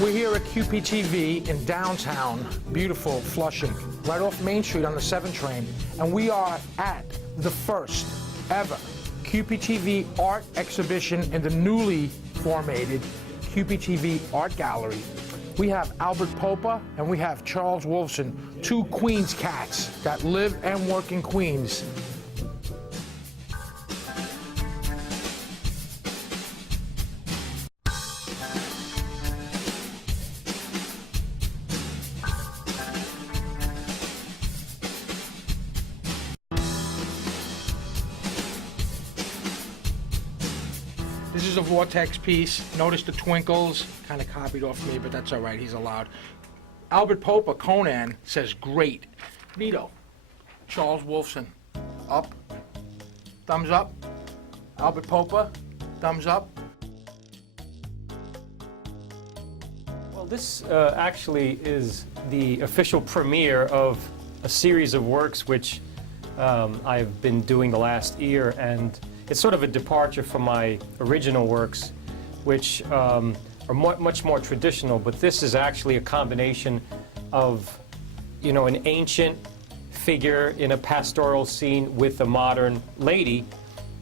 We're here at QPTV in downtown, beautiful Flushing, right off Main Street on the 7 train, and we are at the first ever QPTV art exhibition in the newly formatted QPTV Art Gallery. We have Albert Popa and we have Charles Wolfson, two Queens cats that live and work in Queens. This is a vortex piece. Notice the twinkles, kind of copied off me, but that's all right, he's allowed. Albert Popa, Conan, says great. Neato. Charles Wolfson, up. Thumbs up. Albert Popa, thumbs up. Well, this actually is the official premiere of a series of works which I've been doing the last year, and it's sort of a departure from my original works, which are much more traditional, but this is actually a combination of, you know, an ancient figure in a pastoral scene with a modern lady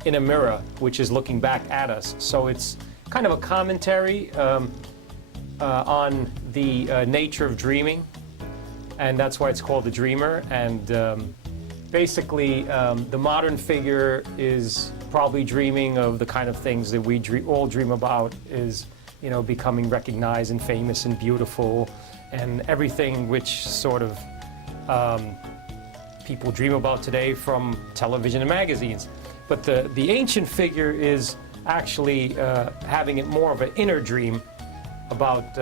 in a mirror, which is looking back at us. So it's kind of a commentary on the nature of dreaming, and that's why it's called The Dreamer. And basically, the modern figure is probably dreaming of the kind of things that we all dream about, is, you know, becoming recognized and famous and beautiful and everything which sort of people dream about today from television and magazines. But the ancient figure is actually having it more of an inner dream about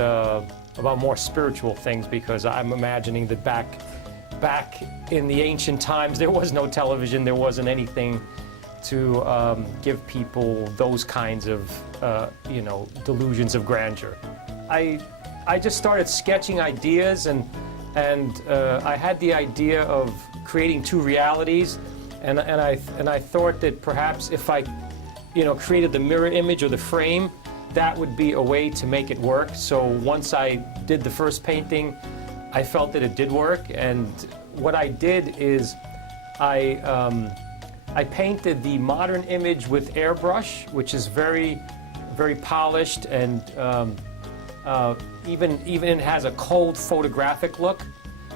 more spiritual things, because I'm imagining that back in the ancient times there was no television, there wasn't anything to give people those kinds of, you know, delusions of grandeur. I just started sketching ideas, and I had the idea of creating two realities, and I thought that perhaps if I, you know, created the mirror image or the frame, that would be a way to make it work. So once I did the first painting, I felt that it did work, and what I did is I painted the modern image with airbrush, which is very, very polished, and even it has a cold photographic look.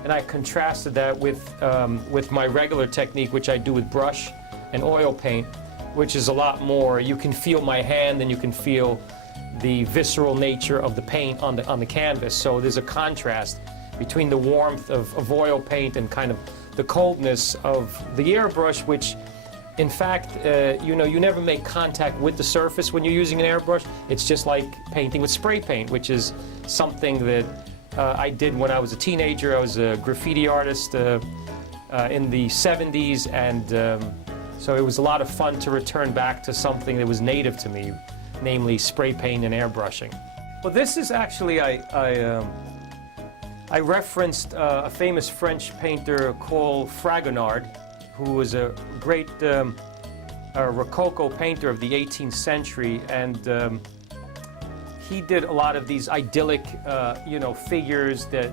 And I contrasted that with my regular technique, which I do with brush and oil paint, which is a lot more. You can feel my hand, and you can feel the visceral nature of the paint on the canvas. So there's a contrast between the warmth of oil paint and kind of the coldness of the airbrush, which, in fact, you know, you never make contact with the surface when you're using an airbrush. It's just like painting with spray paint, which is something that I did when I was a teenager. I was a graffiti artist in the 70s, and so it was a lot of fun to return back to something that was native to me, namely spray paint and airbrushing. Well, this is actually, I referenced a famous French painter called Fragonard, who was a great Rococo painter of the 18th century, and he did a lot of these idyllic, you know, figures that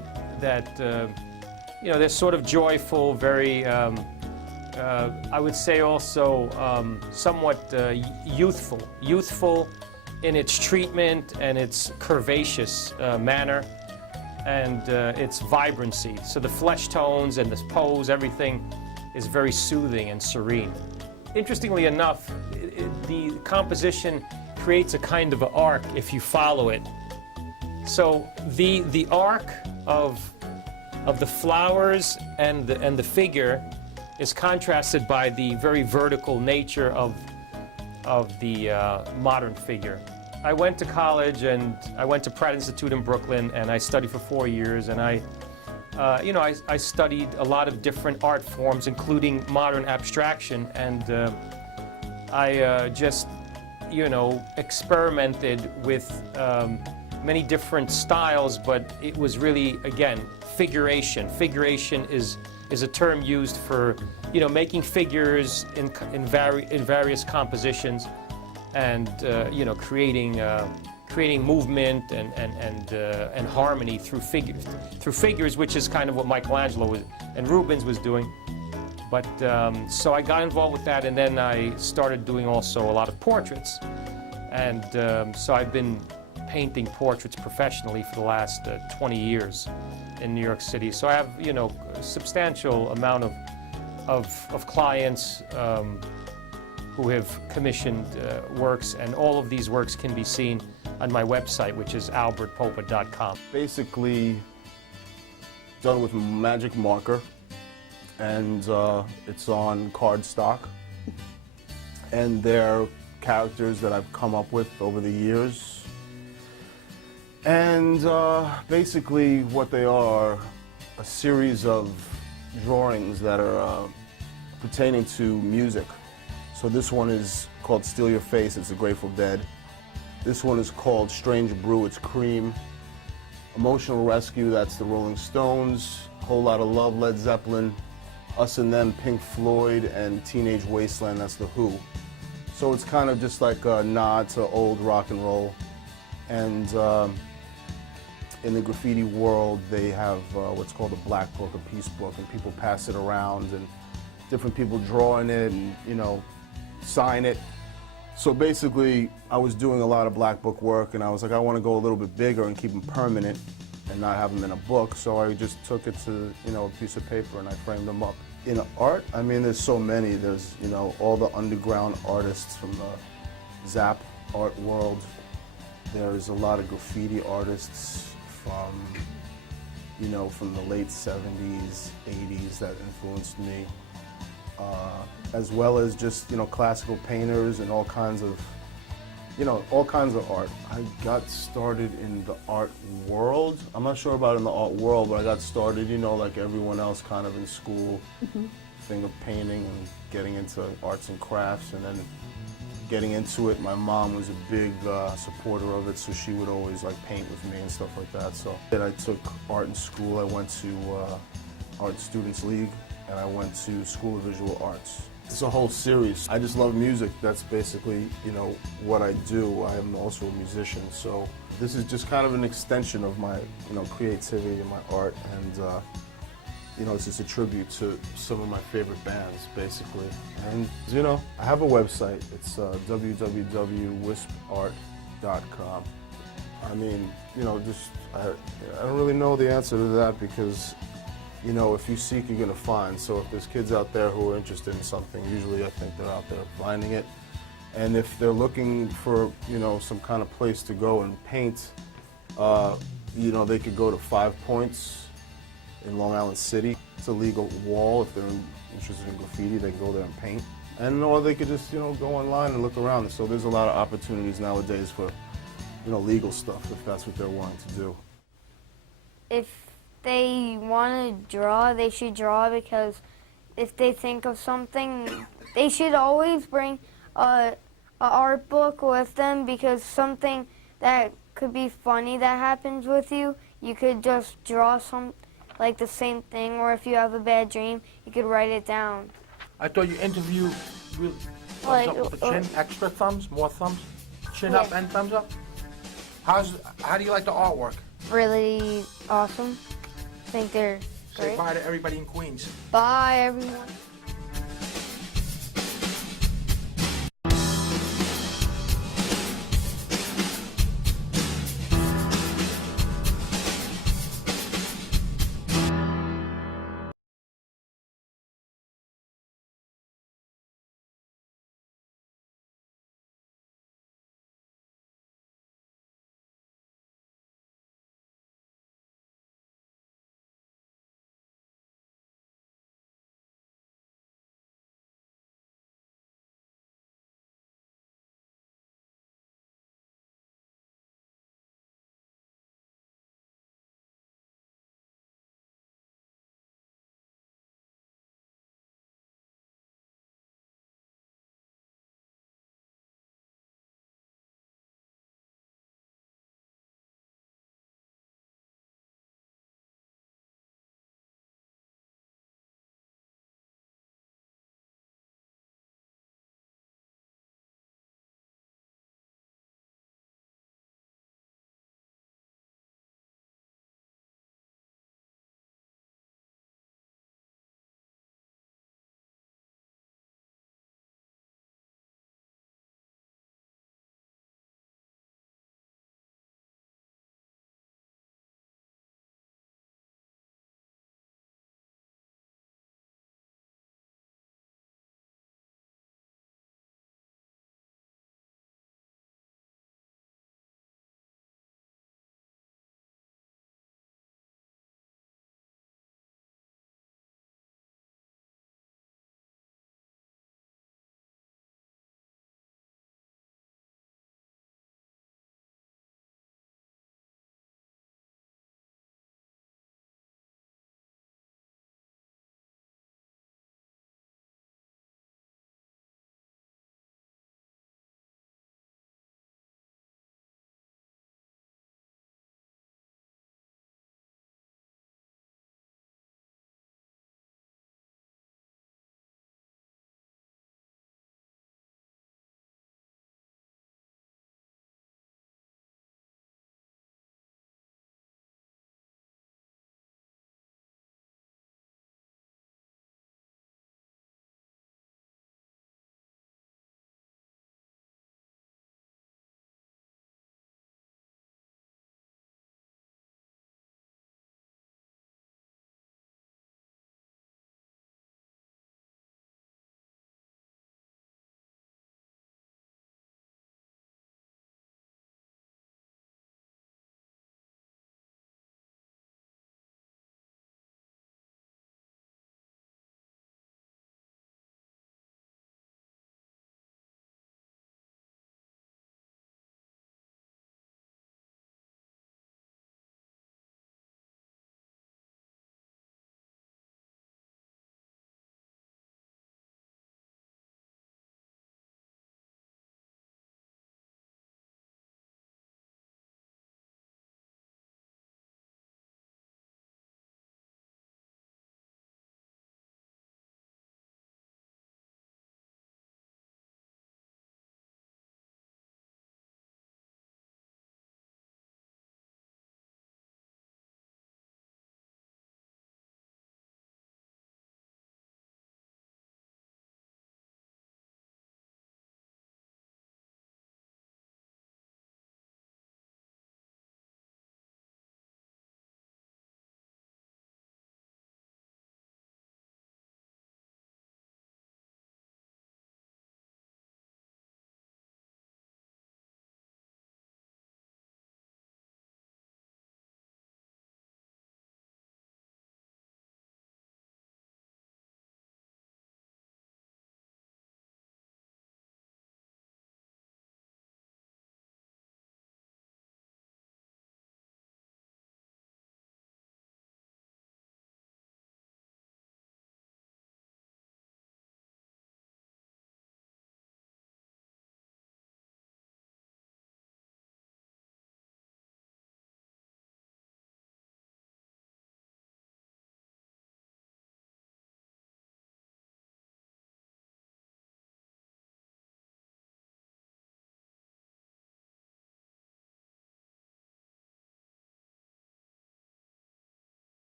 you know, they're sort of joyful, very, I would say also somewhat youthful in its treatment and its curvaceous manner, and its vibrancy. So the flesh tones and the pose, everything is very soothing and serene. Interestingly enough, the composition creates a kind of an arc if you follow it. So the arc of the flowers and the figure is contrasted by the very vertical nature of the modern figure. I went to college, and I went to Pratt Institute in Brooklyn, and I studied for 4 years, and you know, I studied a lot of different art forms, including modern abstraction, and I just, you know, experimented with many different styles, but it was really, again, figuration. Figuration is a term used for, you know, making figures in various compositions, and you know, creating creating movement and harmony through figures, which is kind of what Michelangelo and Rubens was doing. But so I got involved with that, and then I started doing also a lot of portraits. And so I've been painting portraits professionally for the last 20 years in New York City. So I have, you know, a substantial amount of clients who have commissioned works, and all of these works can be seen on my website, which is albertpopa.com. Basically done with magic marker, and it's on cardstock, and they're characters that I've come up with over the years. And basically what they are, a series of drawings that are pertaining to music. So this one is called Steal Your Face, it's the Grateful Dead. This one is called Strange Brew, it's Cream. Emotional Rescue, that's the Rolling Stones. Whole Lot of Love, Led Zeppelin. Us and Them, Pink Floyd, and Teenage Wasteland, that's The Who. So it's kind of just like a nod to old rock and roll. And in the graffiti world, they have what's called a black book, a peace book, and people pass it around, and different people draw in it and, you know, sign it. So basically, I was doing a lot of black book work, and I was like, I want to go a little bit bigger and keep them permanent and not have them in a book. So I just took it to, you know, a piece of paper and I framed them up. In art, I mean, there's so many. There's, you know, all the underground artists from the Zap art world. There's a lot of graffiti artists from, you know, from the late 70s, 80s that influenced me. As well as just, you know, classical painters and all kinds of, you know, all kinds of art. I got started in the art world. I'm not sure about in the art world, but I got started, you know, like everyone else, kind of in school, thing of painting and getting into arts and crafts, and then getting into it. My mom was a big supporter of it, so she would always like paint with me and stuff like that. So then I took art in school. I went to Art Students League, and I went to School of Visual Arts. It's a whole series. I just love music. That's basically, you know, what I do. I am also a musician, so this is just kind of an extension of my, you know, creativity and my art, and you know, it's just a tribute to some of my favorite bands, basically. And you know, I have a website. It's www.wispart.com. I mean, you know, just I don't really know the answer to that, because, you know, if you seek, you're going to find. So if there's kids out there who are interested in something, usually I think they're out there finding it. And if they're looking for, you know, some kind of place to go and paint, you know, they could go to 5 Points in Long Island City. It's a legal wall. If they're interested in graffiti, they can go there and paint. And or they could just, you know, go online and look around. So there's a lot of opportunities nowadays for, you know, legal stuff, if that's what they're wanting to do. If they want to draw, they should draw, because if they think of something, they should always bring a art book with them, because something that could be funny that happens with you, you could just draw like the same thing, or if you have a bad dream, you could write it down. I thought you interviewed really Like, thumbs up with the chin, extra thumbs, more thumbs, chin up and thumbs up. How do you like the artwork? Really awesome. I think they're Say great. bye to everybody in Queens. Bye, everyone.